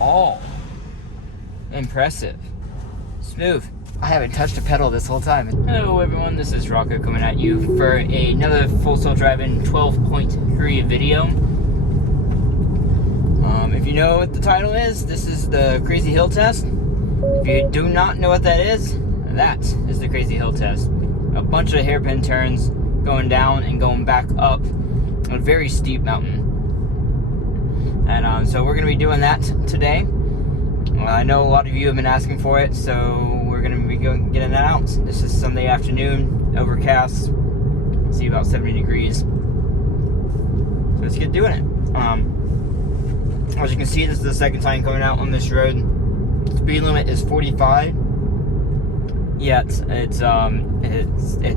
all. Impressive. Smooth. I haven't touched a pedal this whole time. Hello everyone, this is Rocco coming at you for another Full Self Driving 12.3 video. If you know what the title is, this is the Crazy Hill Test. If you do not know what that is the Crazy Hill Test. A bunch of hairpin turns going down and going back up a very steep mountain. And so we're going to be doing that today. I know a lot of you have been asking for it, so we're going to be getting that out. This is Sunday afternoon, overcast, see about 70 degrees. So let's get doing it. As you can see, this is the second time coming out on this road. Speed limit is 45. Yet it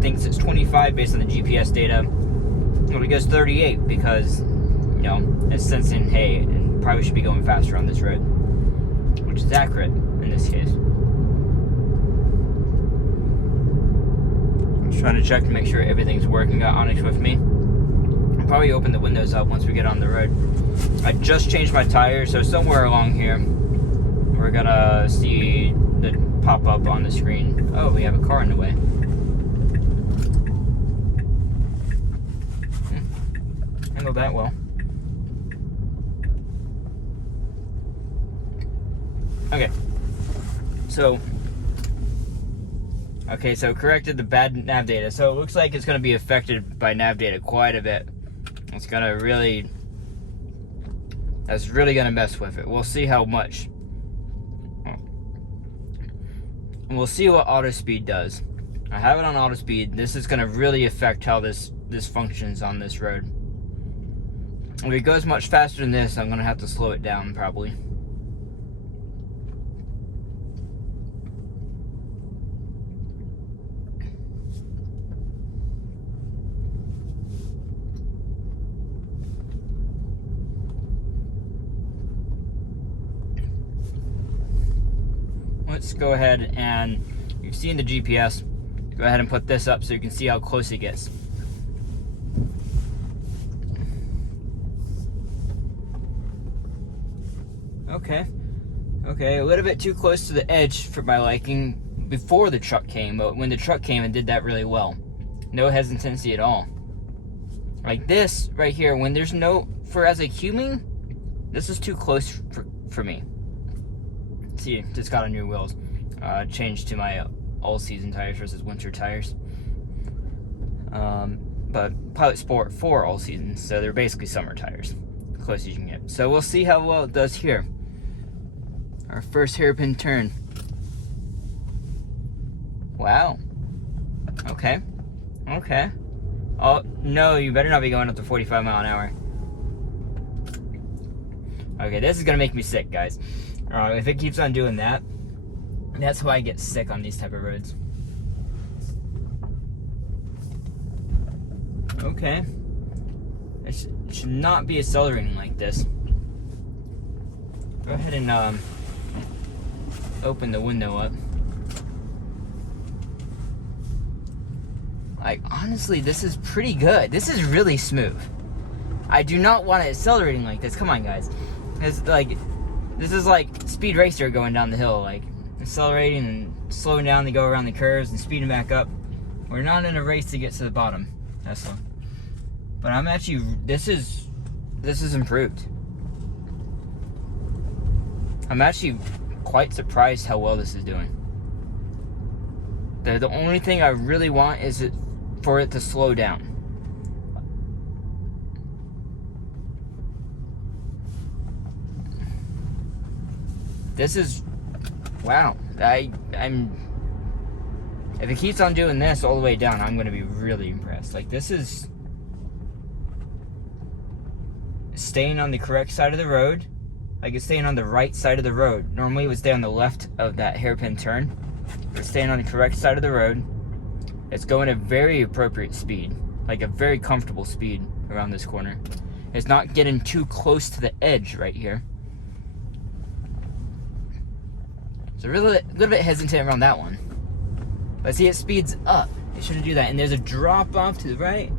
thinks it's 25 based on the GPS data. Well, it goes 38 because, you know, it's sensing, hey, and probably should be going faster on this road, which is accurate in this case. I'm just trying to check to make sure everything's working. Got Onyx with me. I'll probably open the windows up once we get on the road. I just changed my tires, so somewhere along here we're gonna see the pop up on the screen. Oh, we have a car in the way. Handled that well. Okay, so corrected the bad nav data. So it looks like it's going to be affected by nav data quite a bit. It's going to really, that's really going to mess with it. We'll see how much. And we'll see what auto speed does. I have it on auto speed. This is going to really affect how this functions on this road. If it goes much faster than this, I'm going to have to slow it down probably. Let's go ahead and, you've seen the GPS, go ahead and put this up so you can see how close it gets. Okay, a little bit too close to the edge for my liking before the truck came, but when the truck came, it did that really well. No hesitancy at all. Like this right here, when there's no, as a human, this is too close for me. See, just got on new wheels. Changed to my all-season tires versus winter tires. But Pilot Sport 4 all-season, so they're basically summer tires. Close as you can get. So we'll see how well it does here. Our first hairpin turn. Wow. Okay. Oh, no, you better not be going up to 45 mile an hour. Okay, this is gonna make me sick, guys. If it keeps on doing that, that's how I get sick on these type of roads. Okay. It should not be accelerating like this. Go ahead and open the window up. Like, honestly, this is pretty good. This is really smooth. I do not want it accelerating like this. Come on, guys. This is like Speed Racer going down the hill, like accelerating and slowing down to go around the curves and speeding back up. We're not in a race to get to the bottom, Tesla. But I'm actually, this is improved. I'm actually quite surprised how well this is doing. The only thing I really want is for it to slow down. This is, wow. I'm, if it keeps on doing this all the way down, I'm going to be really impressed. Like, this is staying on the correct side of the road. Like, it's staying on the right side of the road. Normally it would stay on the left of that hairpin turn. It's staying on the correct side of the road. It's going at a very appropriate speed, like a very comfortable speed around this corner. It's not getting too close to the edge right here. So really, a little bit hesitant around that one. But see, it speeds up. It shouldn't do that. And there's a drop off to the right.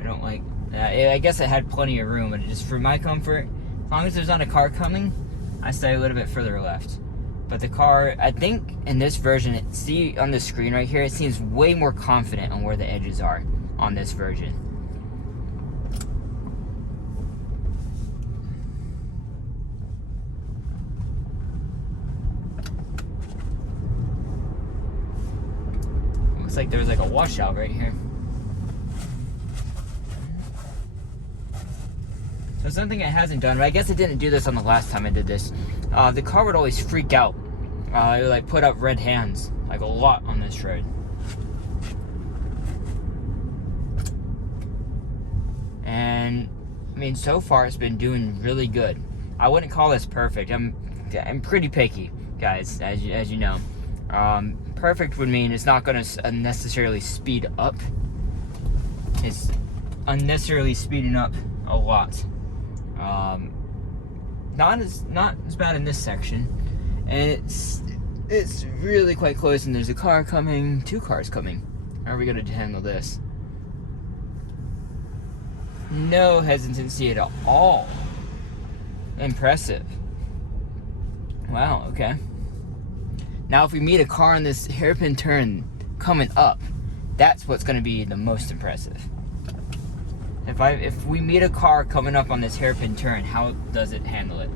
I don't like that. I guess it had plenty of room, but just for my comfort, long as there's not a car coming, I stay a little bit further left. But the car, I think in this version, see on the screen right here, it seems way more confident on where the edges are on this version. Looks like there's like a washout right here. So something it hasn't done, but I guess it didn't do this on the last time I did this. The car would always freak out. It would like put up red hands, like a lot on this road. And I mean, so far it's been doing really good. I wouldn't call this perfect. I'm pretty picky, guys, as you know. Perfect would mean it's not going to unnecessarily speed up. It's unnecessarily speeding up a lot. Not as bad in this section, and it's really quite close. And there's a car coming, 2 cars coming. How are we going to handle this? No hesitancy at all. Impressive. Wow. Okay. Now, if we meet a car on this hairpin turn coming up, that's what's going to be the most impressive. If we meet a car coming up on this hairpin turn, how does it handle it?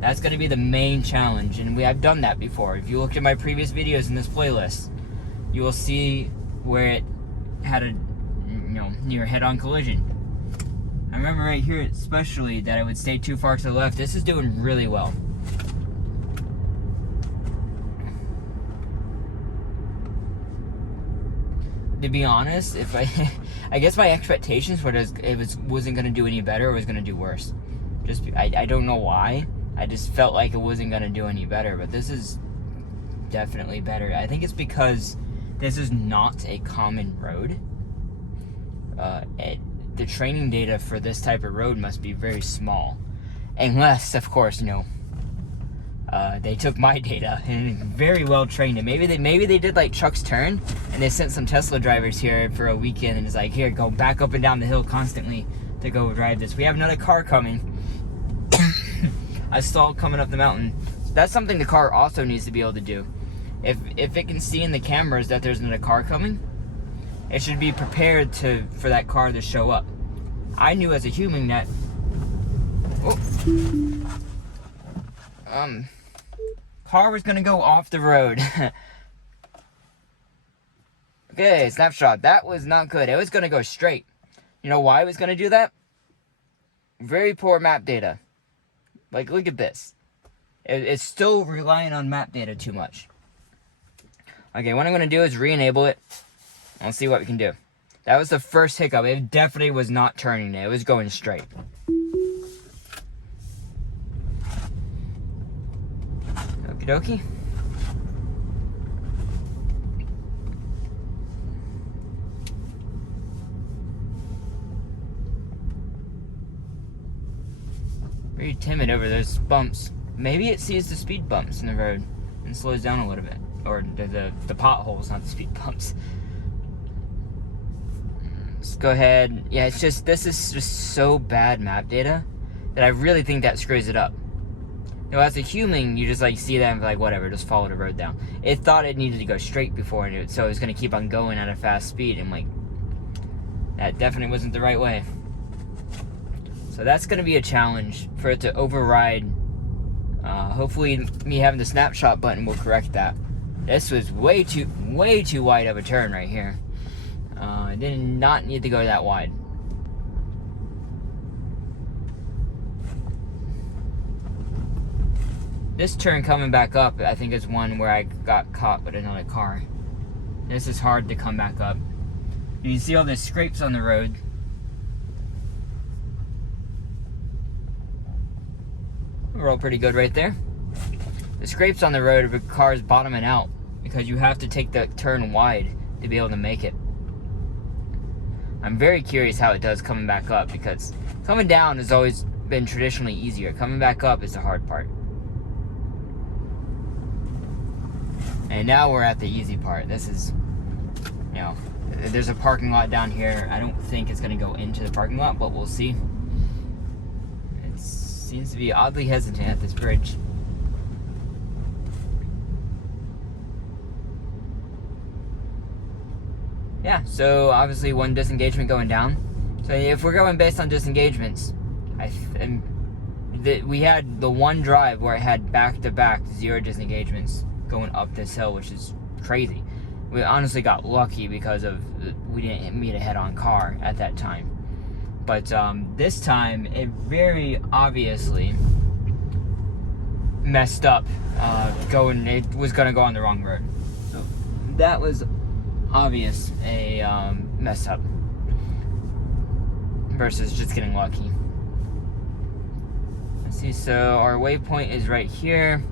That's going to be the main challenge, and I've done that before. If you look at my previous videos in this playlist, you will see where it had a near head-on collision. I remember right here especially that it would stay too far to the left. This is doing really well. To be honest, if I guess my expectations were wasn't going to do any better, it was going to do worse. I don't know why. I just felt like it wasn't going to do any better, but this is definitely better. I think it's because this is not a common road. The training data for this type of road must be very small, unless, of course, they took my data and very well trained it. Maybe they did like Chuck's turn, and they sent some Tesla drivers here for a weekend and it's like, here, go back up and down the hill constantly to go drive this. We have another car coming. I saw it coming up the mountain. That's something the car also needs to be able to do. If it can see in the cameras that there's another car coming, it should be prepared for that car to show up. I knew as a human that car was gonna go off the road. Okay, snapshot. That was not good. It was gonna go straight. You know why it was gonna do that? Very poor map data. Like, look at this. It's still relying on map data too much. Okay, what I'm gonna do is re-enable it. Let's see what we can do. That was the first hiccup. It definitely was not turning it. It was going straight. Okie dokie. Very timid over those bumps. Maybe it sees the speed bumps in the road and slows down a little bit. Or the potholes, not the speed bumps. Let's go ahead. Yeah, this is just so bad map data that I really think that screws it up. As a human, you just like see that and be like, whatever, just follow the road down. It thought it needed to go straight before, so it was going to keep on going at a fast speed. And like, that definitely wasn't the right way. So that's going to be a challenge for it to override. Hopefully, me having the snapshot button will correct that. This was way too wide of a turn right here. I did not need to go that wide. This turn coming back up, I think, is one where I got caught with another car. This is hard to come back up. You can see all the scrapes on the road. We're all pretty good right there. The scrapes on the road of the cars bottoming out because you have to take the turn wide to be able to make it. I'm very curious how it does coming back up, because coming down has always been traditionally easier. Coming back up is the hard part. And now we're at the easy part. This is, there's a parking lot down here. I don't think it's going to go into the parking lot, but we'll see. It's Seems to be oddly hesitant at this bridge. Yeah, so obviously one disengagement going down. So if we're going based on disengagements, we had the one drive where it had back-to-back 0 disengagements going up this hill, which is crazy. We honestly got lucky because we didn't meet a head-on car at that time. But this time, it very obviously messed up. It was going to go on the wrong road. So that was obvious a mess up versus just getting lucky. Let's see, so our waypoint is right here.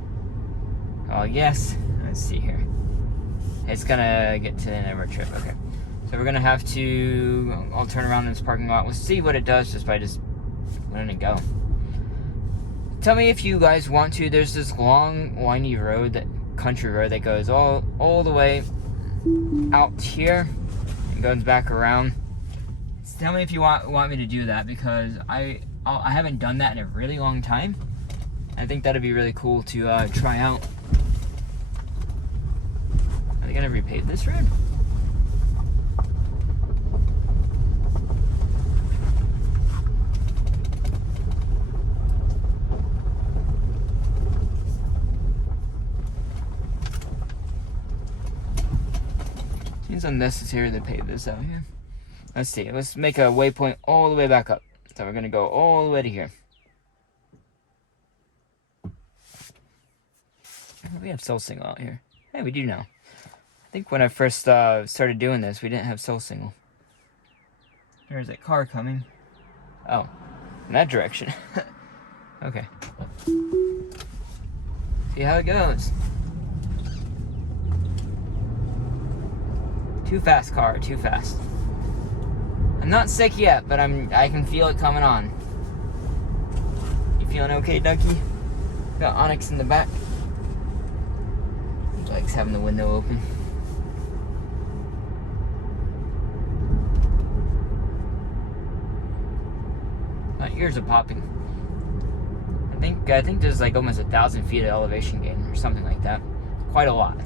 Oh yes, let's see here. It's gonna get to the end of our trip. Okay, so we're gonna have to, I'll turn around in this parking lot. We'll see what it does just by just letting it go. Tell me if you guys want to. There's this long windy road, that country road that goes all the way out here and goes back around. Tell me if you want me to do that, because I haven't done that in a really long time. I think that'd be really cool to try out. Are they gonna repave this road? Seems unnecessary to pave this out here. Let's see. Let's make a waypoint all the way back up. So we're gonna go all the way to here. We have cell signal out here. Hey, we do now. I think when I first started doing this, we didn't have cell signal. There's that car coming. Oh, in that direction. Okay. See how it goes. Too fast, car. Too fast. I'm not sick yet, but I can feel it coming on. You feeling okay, Ducky? Got Onyx in the back. He likes having the window open. My ears are popping. I think there's like almost 1,000 feet of elevation gain or something like that. Quite a lot.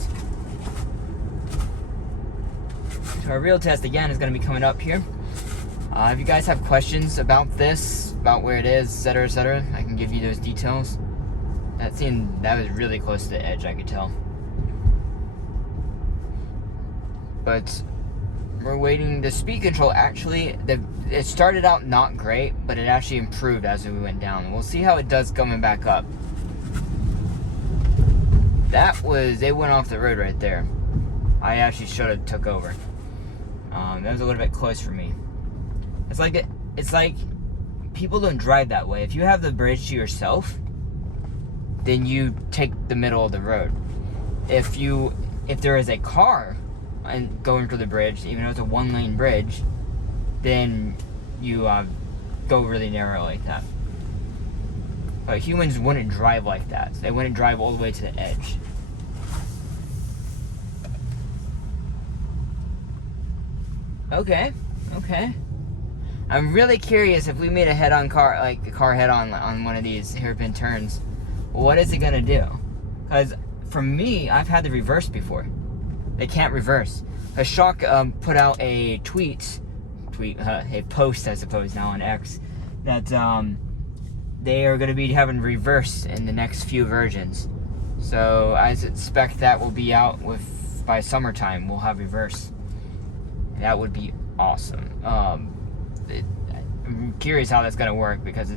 So our real test again is going to be coming up here. If you guys have questions about this, about where it is, etc., I can give you those details. That was really close to the edge, I could tell. But we're waiting. The speed control actually, it started out not great, but it actually improved as we went down. We'll see how it does coming back up. It went off the road right there. I actually should have took over. That was a little bit close for me. It's like people don't drive that way. If you have the bridge to yourself, then you take the middle of the road. If there is a car and going through the bridge, even though it's a 1-lane bridge, then you go really narrow like that. But humans wouldn't drive like that. They wouldn't drive all the way to the edge. Okay. I'm really curious if we made a head-on car, like a car head-on on one of these hairpin turns, what is it gonna do? Because for me, I've had the reverse before. They can't reverse. Shock put out a a post, I suppose, now on X, that they are gonna be having reverse in the next few versions. So I expect that will be out by summertime. We'll have reverse. That would be awesome. I'm curious how that's gonna work, because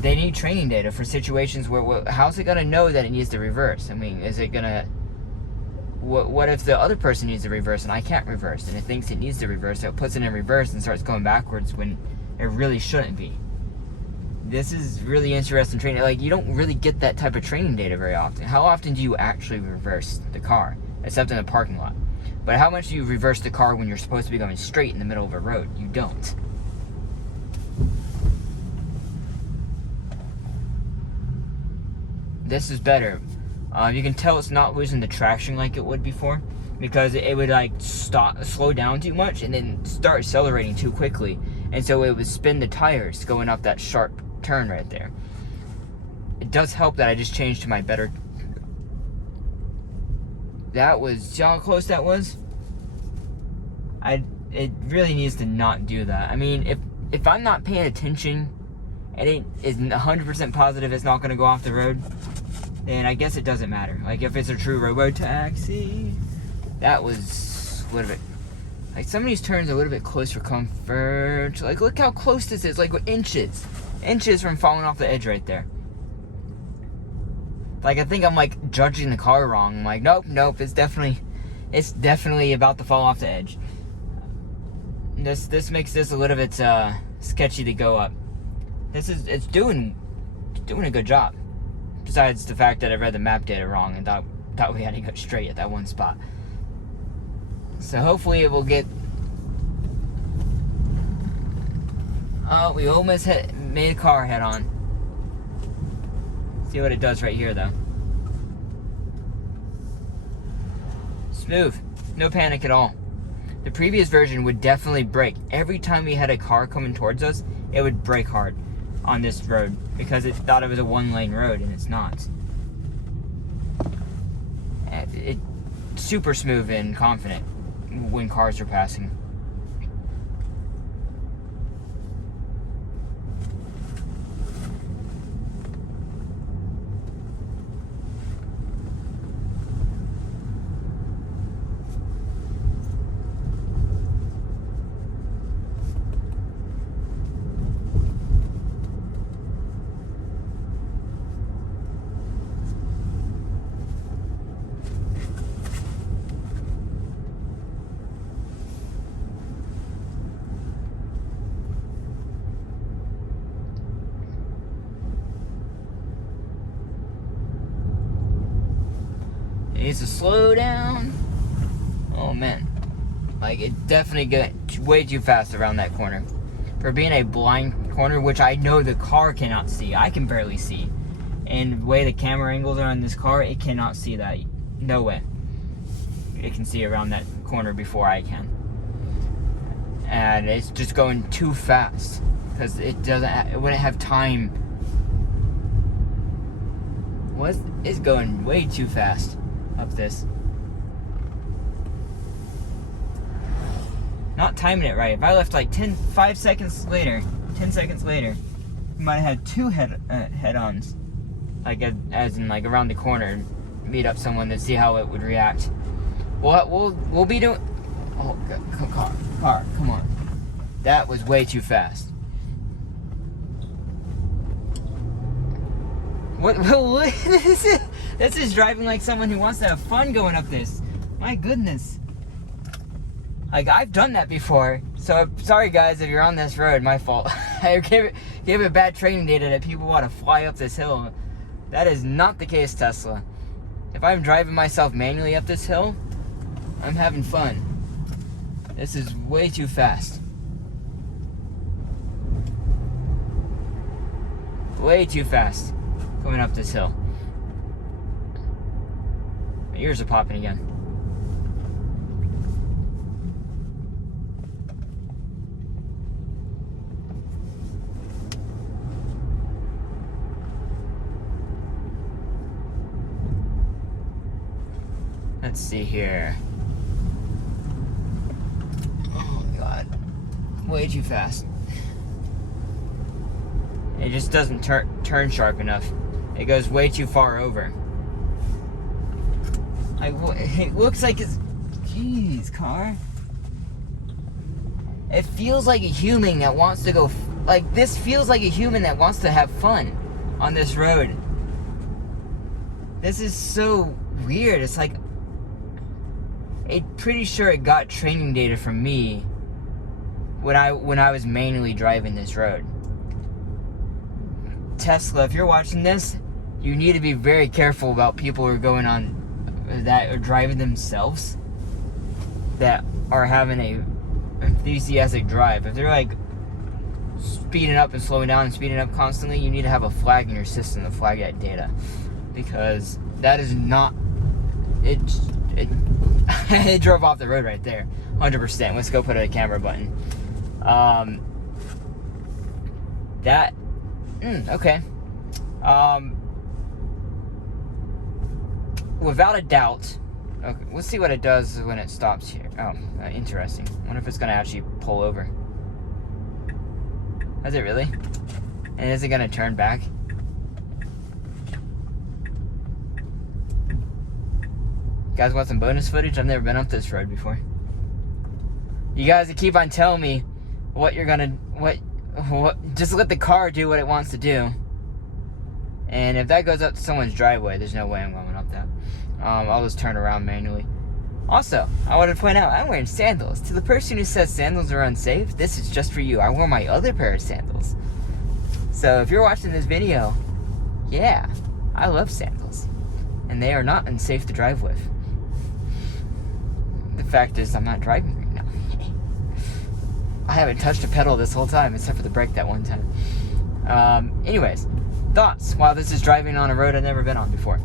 they need training data for situations where how's it gonna know that it needs to reverse? I mean, is it gonna? What if the other person needs to reverse and I can't reverse, and it thinks it needs to reverse, so it puts it in reverse and starts going backwards when it really shouldn't be? This is really interesting training. Like, you don't really get that type of training data very often. How often do you actually reverse the car, except in a parking lot? But how much do you reverse the car when you're supposed to be going straight in the middle of a road? You don't. This is better. You can tell it's not losing the traction like it would before, because it would like slow down too much and then start accelerating too quickly, and so it would spin the tires going up that sharp turn right there. It does help that I just changed to my better. That was, see how close that was? It really needs to not do that. I mean, if I'm not paying attention and it is 100% positive it's not going to go off the road, then I guess it doesn't matter. Like, if it's a true robo-taxi, that was a little bit, like, some of these turns are a little bit close for comfort. Like, look how close this is, like, inches from falling off the edge right there. Like, I think I'm, like, judging the car wrong. I'm like, nope, it's definitely about to fall off the edge. This makes this a little bit sketchy to go up. It's doing a good job. Besides the fact that I read the map data wrong and thought we had to go straight at that one spot. So hopefully it will get. Oh, we almost made a car head on. See what it does right here, though. Smooth, no panic at all. The previous version would definitely brake. Every time we had a car coming towards us, it would brake hard on this road because it thought it was a one-lane road, and it's not. It's super smooth and confident when cars are passing. It needs to slow down. Oh man, like, it definitely got way too fast around that corner for being a blind corner, which I know the car cannot see. I can barely see, and the way the camera angles are on this car, it cannot see that. No way it can see around that corner before I can, and it's just going too fast because it wouldn't have time. It's going way too fast up this. Not timing it right. If I left like 10 seconds later, we might have had two head-ons, like as in like around the corner, meet up someone to see how it would react. We'll be doing. Oh, car, come on! That was way too fast. What this is driving like someone who wants to have fun going up this. My goodness. Like, I've done that before. So, sorry guys if you're on this road, my fault. I gave it bad training data that people want to fly up this hill. That is not the case, Tesla. If I'm driving myself manually up this hill, I'm having fun. This is way too fast. Way too fast. Going up this hill. My ears are popping again. Let's see here. Oh my god. Way too fast. It just doesn't turn sharp enough. It goes way too far over. It looks like it's... Jeez, car. It feels like a human that wants to go... Like, this feels like a human that wants to have fun on this road. This is so weird. It's like... I'm pretty sure it got training data from me when I was manually driving this road. Tesla, if you're watching this, you need to be very careful about people who are going on that are driving themselves, that are having a enthusiastic drive. If they're like speeding up and slowing down and speeding up constantly, you need to have a flag in your system to flag that data, because that is not it. It drove off the road right there, 100%. Let's go put a camera button. That Okay. Without a doubt. Okay, let's see what it does when it stops here. Oh, interesting. I wonder if it's going to actually pull over. Is it really? And is it going to turn back? You guys want some bonus footage? I've never been up this road before. You guys keep on telling me what you're gonna, what, just let the car do what it wants to do. And if that goes up to someone's driveway, there's no way I'm going up that. I'll just turn around manually. Also, I want to point out, I'm wearing sandals. To the person who says sandals are unsafe, this is just for you. I wore my other pair of sandals. So if you're watching this video, yeah, I love sandals. And they are not unsafe to drive with. The fact is, I'm not driving right now. I haven't touched a pedal this whole time, except for the brake that one time. Anyways, thoughts while this is driving on a road I've never been on before.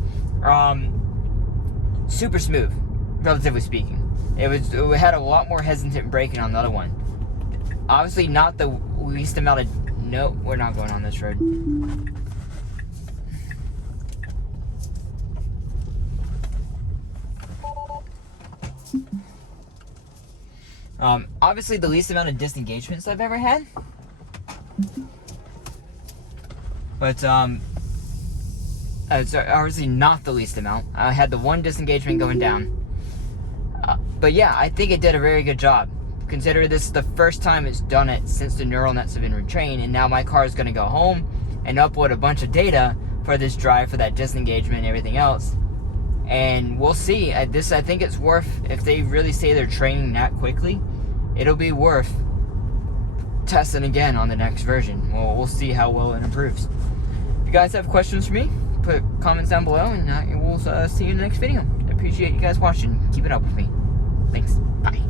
Super smooth, relatively speaking. It had a lot more hesitant braking on the other one. Obviously not the least amount of... Nope, we're not going on this road. Obviously the least amount of disengagements I've ever had. But, it's obviously not the least amount. I had the one disengagement going down. But yeah, I think it did a very good job. Consider this is the first time it's done it since the neural nets have been retrained, and now my car is going to go home and upload a bunch of data for this drive, for that disengagement and everything else. And we'll see. I think it's worth, if they really say they're training that quickly, it'll be worth testing again on the next version. We'll see how well it improves. If you guys have questions for me, put comments down below, and we'll see you in the next video. I appreciate you guys watching. Keep it up with me. Thanks. Bye.